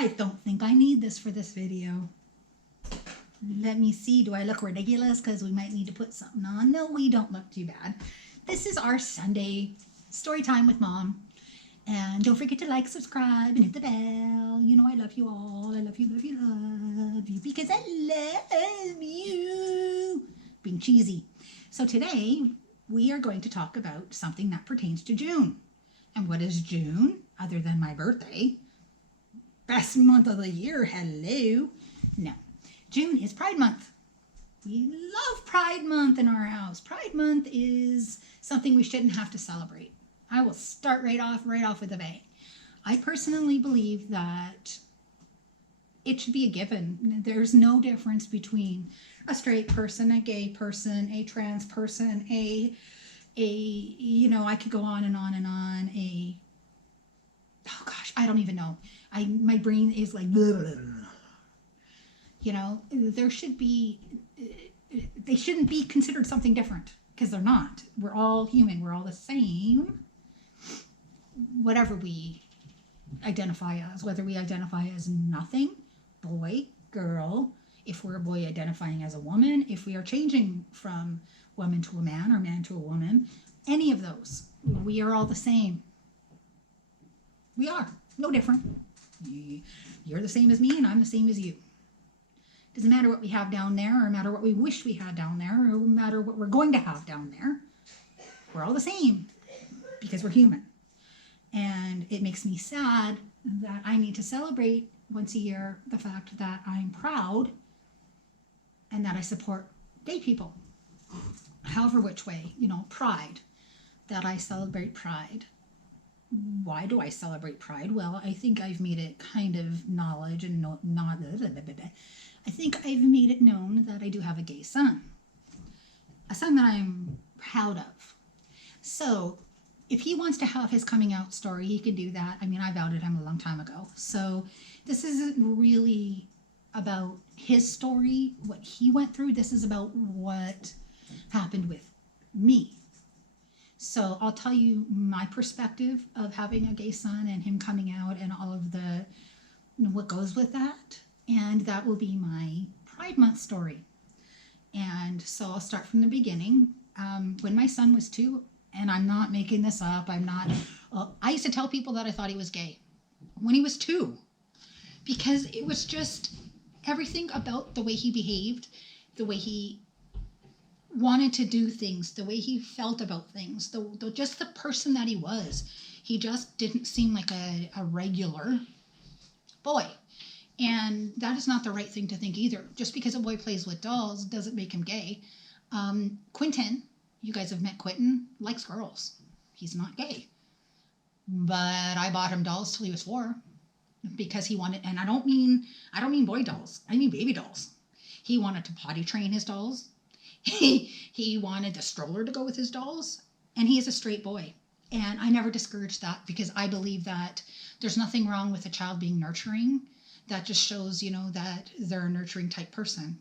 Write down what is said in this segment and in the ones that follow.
I don't think I need this for this video. Let me see. Do I look ridiculous? Because we might need to put something on. No, we don't look too bad. This is our Sunday story time with Mom. And don't forget to like, subscribe, and hit the bell. You know I love you all. I love you, love you, love you. Because I love you. Being cheesy. So today, we are going to talk about something that pertains to June. And what is June, other than my birthday? Best month of the year, hello. No, June is Pride Month. We love Pride Month in our house. Pride Month is something we shouldn't have to celebrate. I will start right off with a bang. I personally believe that it should be a given. There's no difference between a straight person, a gay person, a trans person, I could go on and on and on, oh gosh, I don't even know. My brain is like, blah, blah, blah. There should be, they shouldn't be considered something different, because they're not. We're all human. We're all the same. Whatever we identify as, whether we identify as nothing, boy, girl, if we're a boy identifying as a woman, if we are changing from woman to a man or man to a woman, any of those, we are all the same. We are. No different. You're the same as me and I'm the same as you. Doesn't matter what we have down there, or matter what we wish we had down there, or matter what we're going to have down there. We're all the same because we're human. And it makes me sad that I need to celebrate once a year the fact that I'm proud and that I support gay people. However which way, pride, that I celebrate pride. Why do I celebrate pride? Well, I think I've made it kind of knowledge and I think I've made it known that I do have a gay son. A son that I'm proud of. So if he wants to have his coming out story, he can do that. I mean, I outed him a long time ago. So this isn't really about his story, what he went through. This is about what happened with me. So I'll tell you my perspective of having a gay son and him coming out and all of the what goes with that. And that will be my Pride Month story. And so I'll start from the beginning. When my son was 2, and I'm not making this up, I used to tell people that I thought he was gay when he was 2, because it was just everything about the way he behaved, the way he wanted to do things, the way he felt about things, just the person that he was. He just didn't seem like a regular boy. And that is not the right thing to think either. Just because a boy plays with dolls doesn't make him gay. Quentin, you guys have met Quentin, likes girls. He's not gay. But I bought him dolls till he was 4 because he wanted, and I don't mean boy dolls. I mean baby dolls. He wanted to potty train his dolls. He wanted the stroller to go with his dolls, and he is a straight boy. And I never discouraged that because I believe that there's nothing wrong with a child being nurturing. That just shows, that they're a nurturing type person.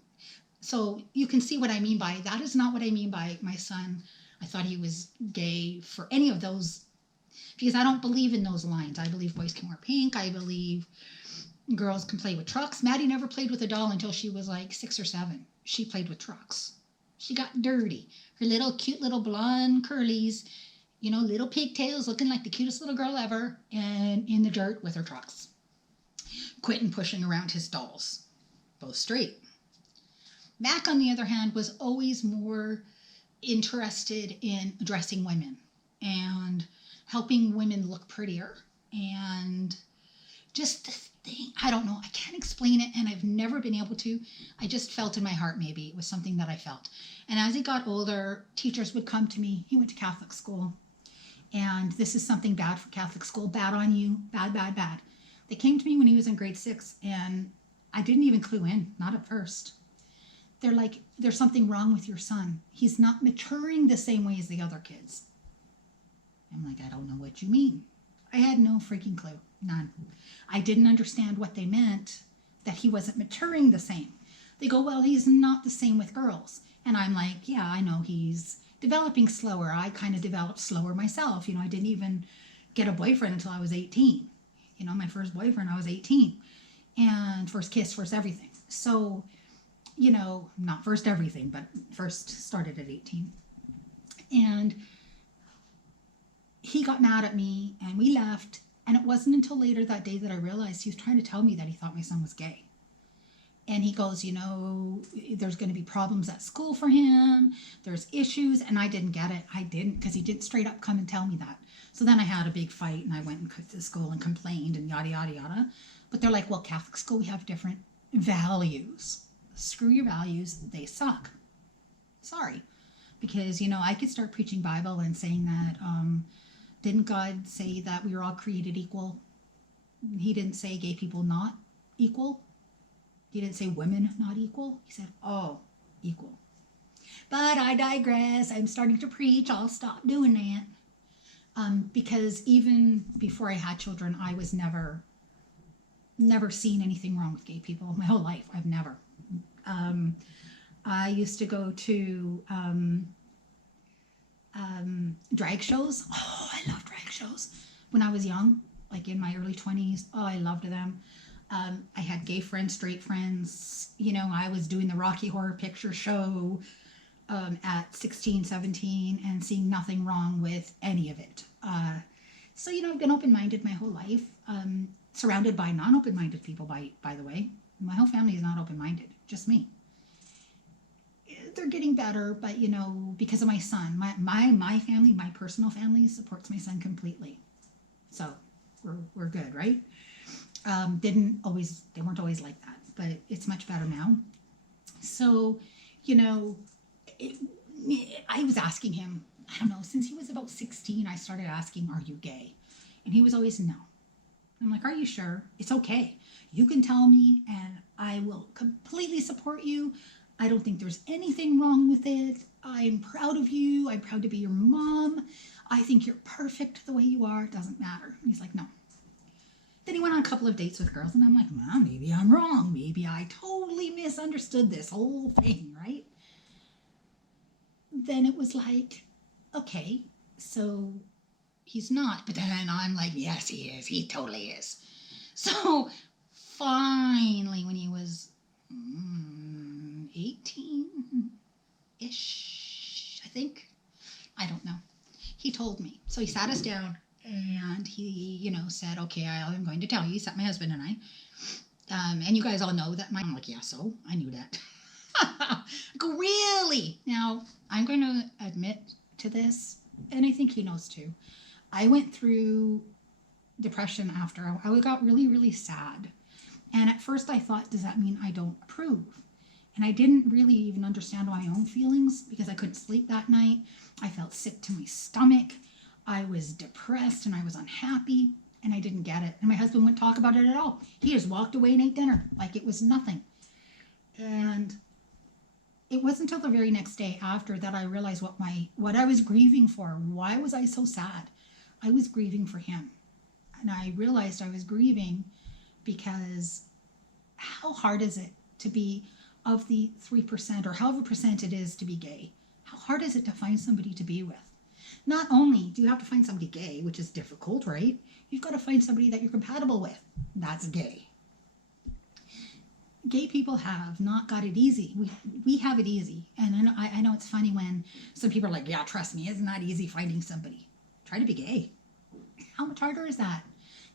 So you can see what I mean by, that is not what I mean by my son. I thought he was gay for any of those, because I don't believe in those lines. I believe boys can wear pink. I believe girls can play with trucks. Maddie never played with a doll until she was like 6 or 7. She played with trucks. She got dirty. Her little cute little blonde curlies, little pigtails, looking like the cutest little girl ever, and in the dirt with her trucks. Quentin pushing around his dolls, both straight. Mac, on the other hand, was always more interested in addressing women and helping women look prettier. And just this thing, I don't know, I can't explain it, and I've never been able to. I just felt in my heart, maybe. It was something that I felt. And as he got older, teachers would come to me. He went to Catholic school. And this is something bad for Catholic school. Bad on you. Bad, bad, bad. They came to me when he was in grade 6, and I didn't even clue in, not at first. They're like, there's something wrong with your son. He's not maturing the same way as the other kids. I'm like, I don't know what you mean. I had no freaking clue, none. I didn't understand what they meant, that he wasn't maturing the same. They go, well, he's not the same with girls. And I'm like, yeah, I know he's developing slower. I kind of developed slower myself. I didn't even get a boyfriend until I was 18. My first boyfriend, I was 18. and first kiss, first everything. So, you know, not first everything, but first started at 18. And he got mad at me and we left. And it wasn't until later that day that I realized he was trying to tell me that he thought my son was gay. And he goes, you know, there's going to be problems at school for him. There's issues. And I didn't get it. I didn't, because he didn't straight up come and tell me that. So then I had a big fight and I went to the school and complained and yada, yada, yada. But they're like, well, Catholic school, we have different values. Screw your values. They suck. Sorry. Because, you know, I could start preaching Bible and saying that, didn't God say that we were all created equal? He didn't say gay people not equal. He didn't say women not equal. He said all equal. But I digress. I'm starting to preach. I'll stop doing that. Because even before I had children, I was never seen anything wrong with gay people. My whole life, I've never. I used to go to drag shows. Oh, I love drag shows. When I was young, like in my early 20s, oh, I loved them. I had gay friends, straight friends. You know, I was doing the Rocky Horror Picture Show at 16, 17, and seeing nothing wrong with any of it. So, you know, I've been open-minded my whole life, surrounded by non-open-minded people, by the way. My whole family is not open-minded, just me. They're getting better, but, you know, because of my son, my family, my personal family supports my son completely. So we're good, right? They weren't always like that, but it's much better now. So, you know, I was asking him, I don't know, since he was about 16, I started asking, are you gay? And he was always no. I'm like, are you sure? It's okay. You can tell me and I will completely support you. I don't think there's anything wrong with it. I'm proud of you. I'm proud to be your mom. I think you're perfect the way you are. It doesn't matter. And he's like, no. Then he went on a couple of dates with girls and I'm like, well, maybe I'm wrong. Maybe I totally misunderstood this whole thing, right? Then it was like, okay, so he's not. But then I'm like, yes, he is. He totally is. So finally, when he was 18-ish, I think. I don't know. He told me. So he sat us down and he, you know, said, okay, I'm going to tell you. He sat my husband and I. And you guys all know that. I'm like, yeah, so I knew that. I go, really? Now, I'm going to admit to this, and I think he knows too. I went through depression after. I got really, really sad. And at first I thought, does that mean I don't approve? And I didn't really even understand my own feelings because I couldn't sleep that night. I felt sick to my stomach. I was depressed and I was unhappy and I didn't get it. And my husband wouldn't talk about it at all. He just walked away and ate dinner like it was nothing. And it wasn't until the very next day after that I realized what I was grieving for. Why was I so sad? I was grieving for him. And I realized I was grieving because how hard is it to be of the 3% or however percent it is to be gay? How hard is it to find somebody to be with? Not only do you have to find somebody gay, which is difficult, right? You've got to find somebody that you're compatible with. That's gay. Gay people have not got it easy. We have it easy. And I know it's funny when some people are like, yeah, trust me, it's not easy finding somebody. Try to be gay. How much harder is that?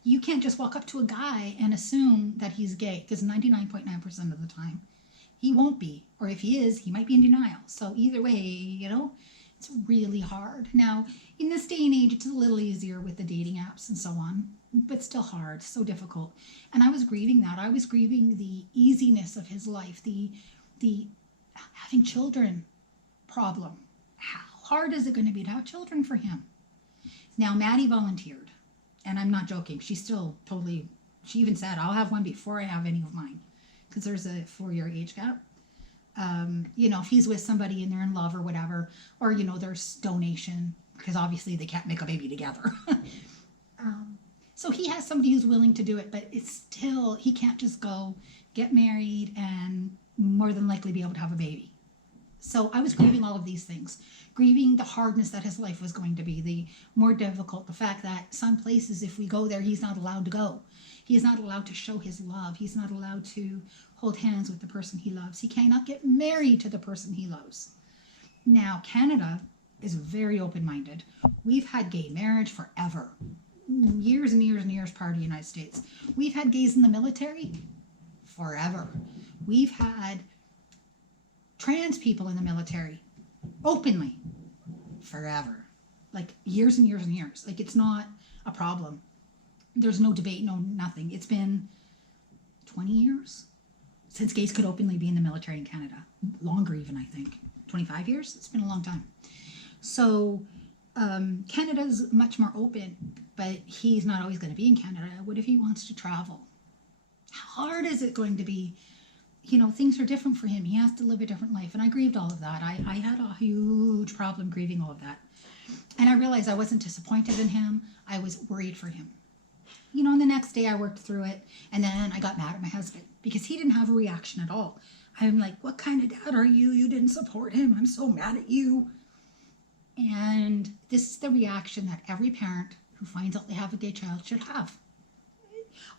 You can't just walk up to a guy and assume that he's gay, because 99.9% of the time he won't be. Or if he is, he might be in denial. So either way, you know, it's really hard. Now, in this day and age, it's a little easier with the dating apps and so on, but still hard, so difficult. And I was grieving that. I was grieving the easiness of his life, the having children problem. How hard is it going to be to have children for him? Now, Maddie volunteered. And I'm not joking. She's still totally, she even said, I'll have one before I have any of mine. Because there's a 4-year age gap. You know, if he's with somebody and they're in love or whatever, or, you know, there's donation, because obviously they can't make a baby together. So he has somebody who's willing to do it, but it's still, he can't just go get married and more than likely be able to have a baby. So I was grieving all of these things, grieving the hardness that his life was going to be, the more difficult, the fact that some places, if we go there, he's not allowed to go. He is not allowed to show his love. He's not allowed to hold hands with the person he loves. He cannot get married to the person he loves. Now, Canada is very open-minded. We've had gay marriage forever. Years and years and years prior to the United States. We've had gays in the military forever. We've had trans people in the military openly forever. Like years and years and years. Like it's not a problem. There's no debate, no nothing. It's been 20 years since gays could openly be in the military in Canada. Longer even, I think. 25 years? It's been a long time. So Canada's much more open, but he's not always going to be in Canada. What if he wants to travel? How hard is it going to be? You know, things are different for him. He has to live a different life. And I grieved all of that. I had a huge problem grieving all of that. And I realized I wasn't disappointed in him. I was worried for him. You know, and the next day I worked through it. And then I got mad at my husband because he didn't have a reaction at all. I'm like, what kind of dad are you? You didn't support him. I'm so mad at you. And this is the reaction that every parent who finds out they have a gay child should have.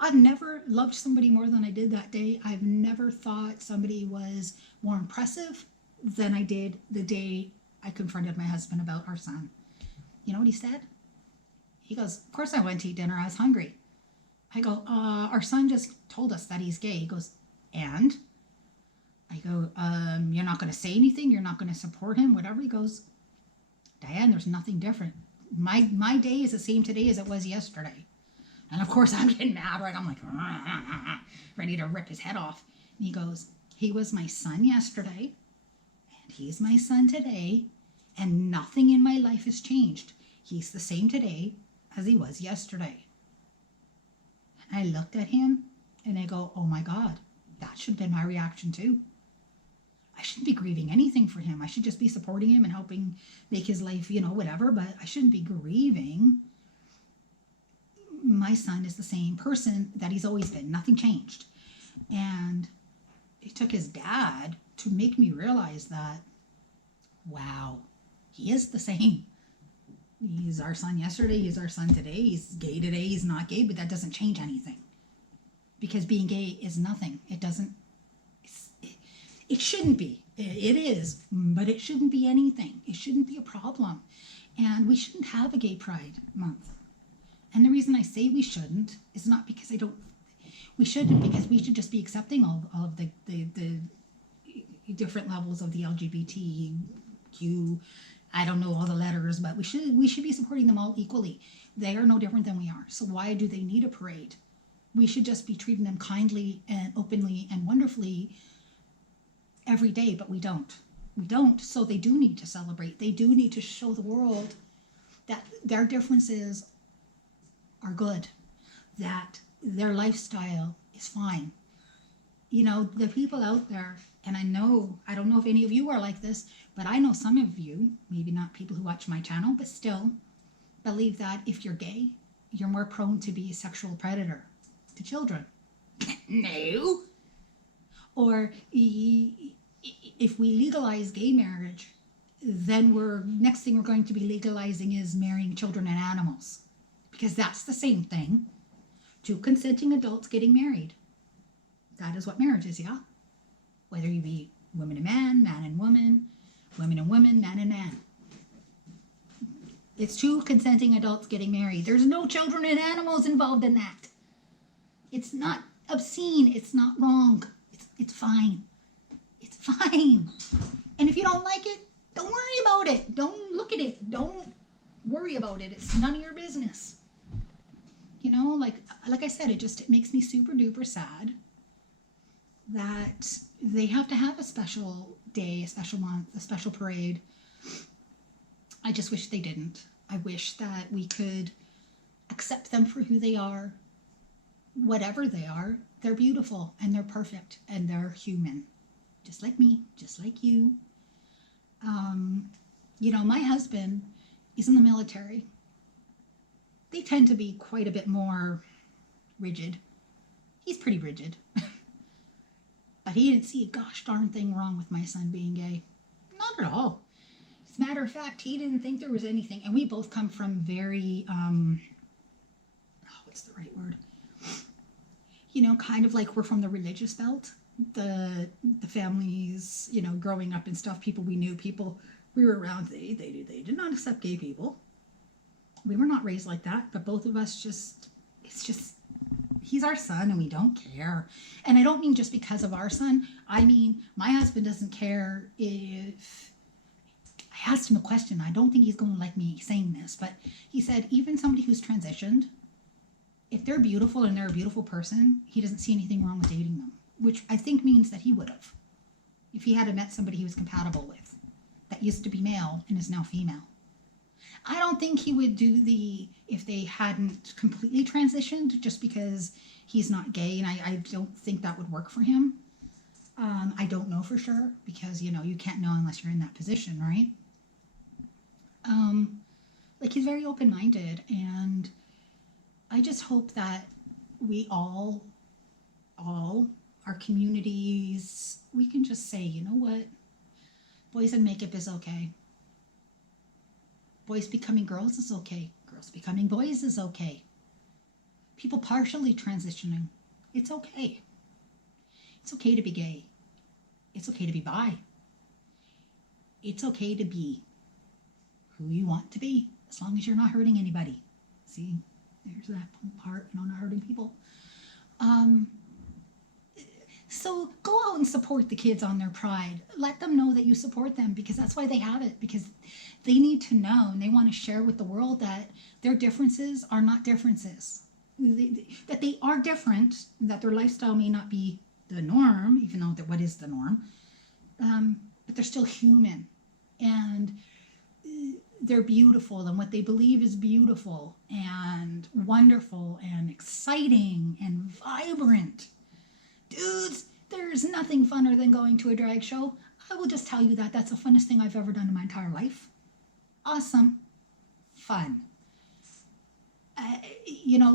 I've never loved somebody more than I did that day. I've never thought somebody was more impressive than I did the day I confronted my husband about our son. You know what he said? He goes, of course I went to eat dinner. I was hungry. I go, our son just told us that he's gay. He goes, and? I go, you're not going to say anything? You're not going to support him? Whatever. He goes, Diane, there's nothing different. My day is the same today as it was yesterday. And of course I'm getting mad, right? I'm like, ready to rip his head off. And he goes, he was my son yesterday, and he's my son today, and nothing in my life has changed. He's the same today as he was yesterday. And I looked at him, and I go, oh my God, that should have been my reaction too. I shouldn't be grieving anything for him. I should just be supporting him and helping make his life, you know, whatever, but I shouldn't be grieving. My son is the same person that he's always been. Nothing changed. And it took his dad to make me realize that, wow, he is the same. He's our son yesterday. He's our son today. He's gay today. He's not gay, but that doesn't change anything. Because being gay is nothing. It doesn't, it shouldn't be. It is, but it shouldn't be anything. It shouldn't be a problem. And we shouldn't have a gay pride month. And the reason I say we shouldn't is not because we shouldn't, because we should just be accepting all of the different levels of the LGBTQ, I don't know all the letters, but we should be supporting them all equally. They are no different than we are. So why do they need a parade? We should just be treating them kindly and openly and wonderfully every day, but we don't. We don't. So they do need to celebrate. They do need to show the world that their differences are good, that their lifestyle is fine. You know, the people out there, and I don't know if any of you are like this, but I know some of you, maybe not people who watch my channel, but still believe that if you're gay, you're more prone to be a sexual predator to children. No. Or if we legalize gay marriage, then next thing we're going to be legalizing is marrying children and animals. Because that's the same thing. Two consenting adults getting married. That is what marriage is, yeah? Whether you be woman and man and woman and woman, man and man. It's two consenting adults getting married. There's no children and animals involved in that. It's not obscene. It's not wrong. It's fine. It's fine. And if you don't like it, don't worry about it. Don't look at it. Don't worry about it. It's none of your business. You know, like I said, it makes me super duper sad that they have to have a special day, a special month, a special parade. I just wish they didn't. I wish that we could accept them for who they are. Whatever they are, they're beautiful and they're perfect and they're human. Just like me, just like you. You know, my husband is in the military. They tend to be quite a bit more rigid. He's pretty rigid. But he didn't see a gosh darn thing wrong with my son being gay. Not at all. As a matter of fact, he didn't think there was anything. And we both come from very, what's the right word? kind of like we're from the religious belt. The families, growing up and stuff, people we knew, people we were around, they did not accept gay people. We were not raised like that, but both of us it's just, he's our son and we don't care. And I don't mean just because of our son. I mean, my husband doesn't care if I asked him a question. I don't think he's going to like me saying this, but he said even somebody who's transitioned, if they're beautiful and they're a beautiful person, he doesn't see anything wrong with dating them, which I think means that he would have if he had met somebody he was compatible with that used to be male and is now female. I don't think he would do if they hadn't completely transitioned, just because he's not gay, and I don't think that would work for him. I don't know for sure, because, you can't know unless you're in that position, right? Like, he's very open-minded, and I just hope that we all, our communities, we can just say, you know what? Boys in makeup is okay. Boys becoming girls is okay. Girls becoming boys is okay. People partially transitioning, it's okay. It's okay to be gay. It's okay to be bi. It's okay to be who you want to be, as long as you're not hurting anybody. See, there's that part, not hurting people. So go out and support the kids on their pride. Let them know that you support them, because that's why they have it, because they need to know and they want to share with the world that their differences are not differences. That they are different, that their lifestyle may not be the norm, even though what is the norm, but they're still human, and they're beautiful, and what they believe is beautiful and wonderful and exciting and vibrant. Dudes, there's nothing funner than going to a drag show. I will just tell you that that's the funnest thing I've ever done in my entire life. Awesome. Fun.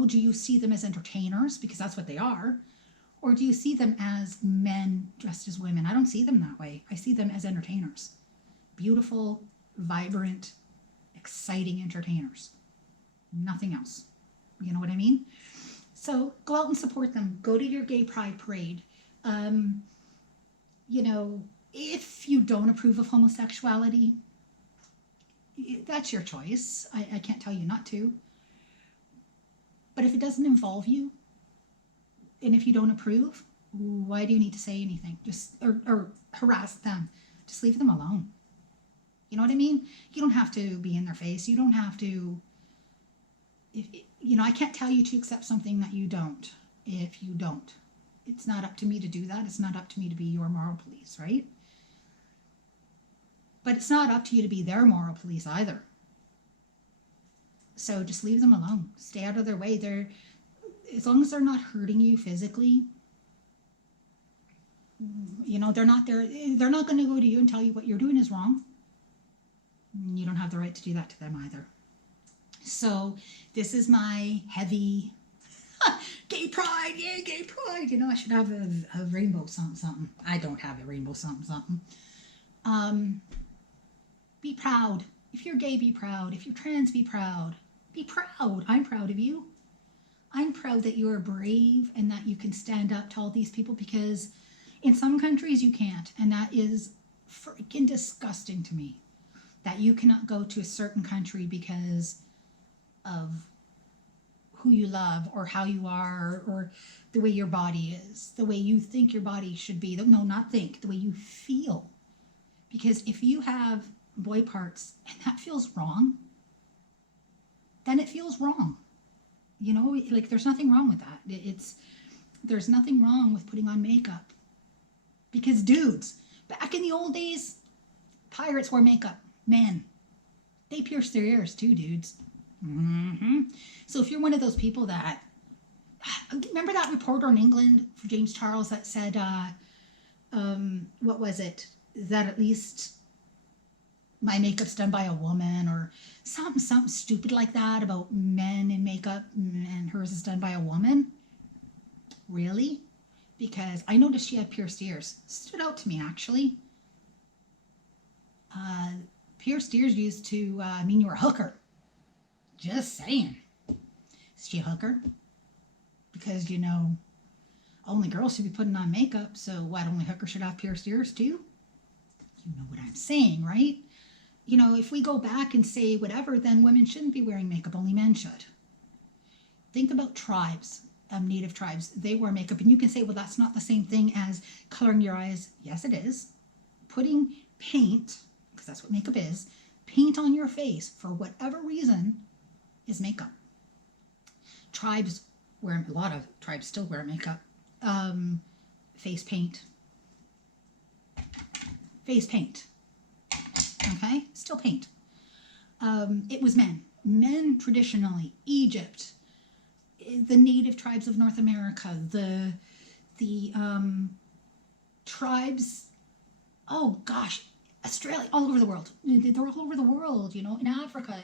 Do you see them as entertainers? Because that's what they are. Or do you see them as men dressed as women? I don't see them that way. I see them as entertainers. Beautiful, vibrant, exciting entertainers. Nothing else. You know what I mean? So go out and support them. Go to your gay pride parade. If you don't approve of homosexuality, that's your choice. I can't tell you not to. But if it doesn't involve you, and if you don't approve, why do you need to say anything? Or harass them. Just leave them alone. You know what I mean? You don't have to be in their face. You don't have to... I can't tell you to accept something that you don't, if you don't. It's not up to me to do that. It's not up to me to be your moral police, right? But it's not up to you to be their moral police either. So just leave them alone. Stay out of their way. As long as they're not hurting you physically, they're not there. They're not going to go to you and tell you what you're doing is wrong. You don't have the right to do that to them either. So this is my heavy gay pride. Yay, gay pride. I should have a rainbow something. I don't have a rainbow something. Be proud. If you're gay, be proud. If you're trans, be proud. Be proud. I'm proud of you. I'm proud that you are brave and that you can stand up to all these people, because in some countries you can't. And that is freaking disgusting to me, that you cannot go to a certain country because of who you love or how you are or the way your body is, the way you think your body should be. No, not think, the way you feel. Because if you have boy parts and that feels wrong, then it feels wrong. There's nothing wrong with that. There's nothing wrong with putting on makeup. Because dudes, back in the old days, pirates wore makeup. Men, they pierced their ears too, dudes. So if you're one of those people that... Remember that reporter in England for James Charles that said, what was it? That at least my makeup's done by a woman, or something stupid like that about men in makeup, and hers is done by a woman? Really? Because I noticed she had pierced ears. Stood out to me, actually. Pierced ears used to mean you were a hooker. Just saying. Is she a hooker? Because, only girls should be putting on makeup, so what, only hookers should have pierced ears too? You know what I'm saying, right? You know, if we go back and say whatever, then women shouldn't be wearing makeup, only men should. Think about tribes, native tribes. They wear makeup, and you can say, well, that's not the same thing as coloring your eyes. Yes, it is. Putting paint, because that's what makeup is, paint on your face for whatever reason is makeup. Tribes wear, a lot of tribes still wear makeup. Face paint. Face paint. Okay? Still paint. It was men. Men traditionally, Egypt, the native tribes of North America, the tribes, oh gosh, Australia, all over the world. They're all over the world, you know, in Africa,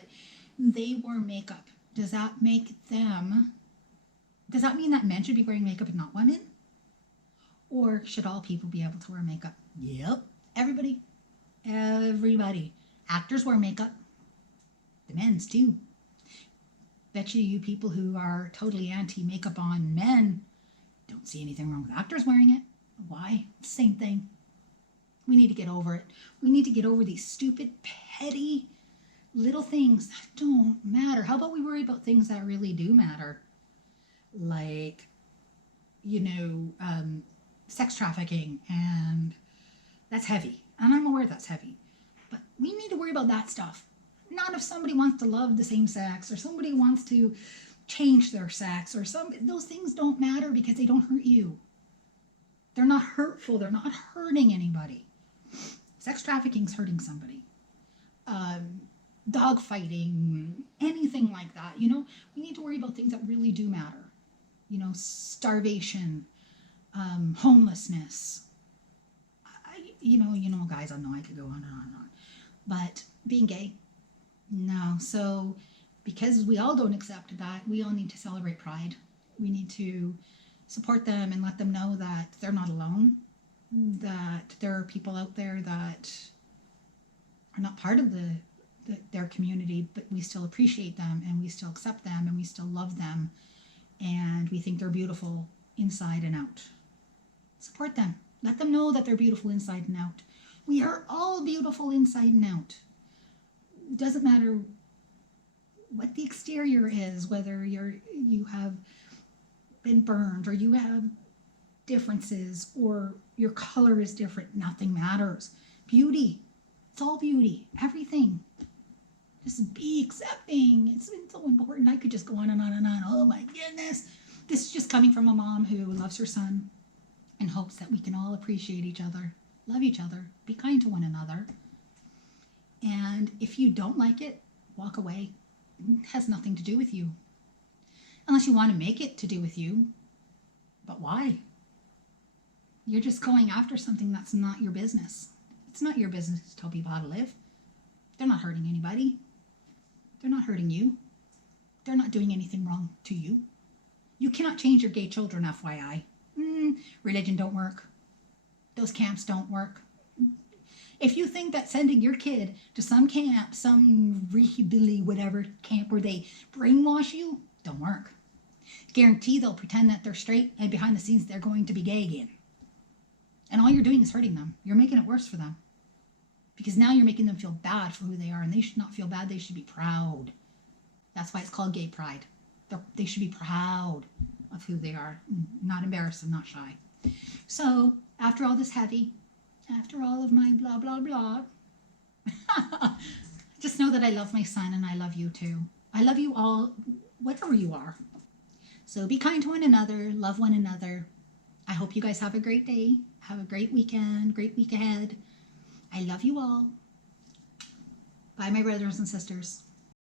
they wore makeup. Does that make them, does that mean that men should be wearing makeup and not women? Or should all people be able to wear makeup? Yep, everybody. Everybody. Actors wear makeup. The men's too. Bet you people who are totally anti-makeup on men don't see anything wrong with actors wearing it. Why? Same thing. We need to get over it. We need to get over these stupid, petty little things that don't matter. How about we worry about things that really do matter? Like, you know, sex trafficking, and that's heavy. And I'm aware that's heavy. But we need to worry about that stuff. Not if somebody wants to love the same sex, or somebody wants to change their sex, or those things don't matter because they don't hurt you. They're not hurtful. They're not hurting anybody. Sex trafficking is hurting somebody. Dog fighting, anything like that. You know, we need to worry about things that really do matter. You know, starvation, homelessness. You know, guys, I know I could go on and on and on. But being gay, no. So because we all don't accept that, we all need to celebrate Pride. We need to support them and let them know that they're not alone, that there are people out there that are not part of their community, but we still appreciate them, and we still accept them, and we still love them, and we think they're beautiful inside and out. Support them. Let them know that they're beautiful inside and out. We are all beautiful inside and out. It doesn't matter what the exterior is, whether you have been burned, or you have differences, or your color is different. Nothing matters. Beauty. It's all beauty. Everything. Just be accepting. It's been so important. I could just go on and on and on. Oh my goodness. This is just coming from a mom who loves her son and hopes that we can all appreciate each other, love each other, be kind to one another. And if you don't like it, walk away. It has nothing to do with you. Unless you want to make it to do with you. But why? You're just going after something that's not your business. It's not your business to tell people how to live. They're not hurting anybody. They're not hurting you. They're not doing anything wrong to you. You cannot change your gay children, FYI. Religion don't work. Those camps don't work. If you think that sending your kid to some camp, some rehabilitative whatever camp where they brainwash you, don't work. Guarantee they'll pretend that they're straight, and behind the scenes they're going to be gay again. And all you're doing is hurting them. You're making it worse for them. Because now you're making them feel bad for who they are, and they should not feel bad. They should be proud. That's why it's called gay pride. They should be proud of who they are, not embarrassed and not shy. So after all this heavy, after all of my blah, blah, blah, just know that I love my son, and I love you too. I love you all, whatever you are. So be kind to one another, love one another. I hope you guys have a great day. Have a great weekend, great week ahead. I love you all. Bye, my brothers and sisters.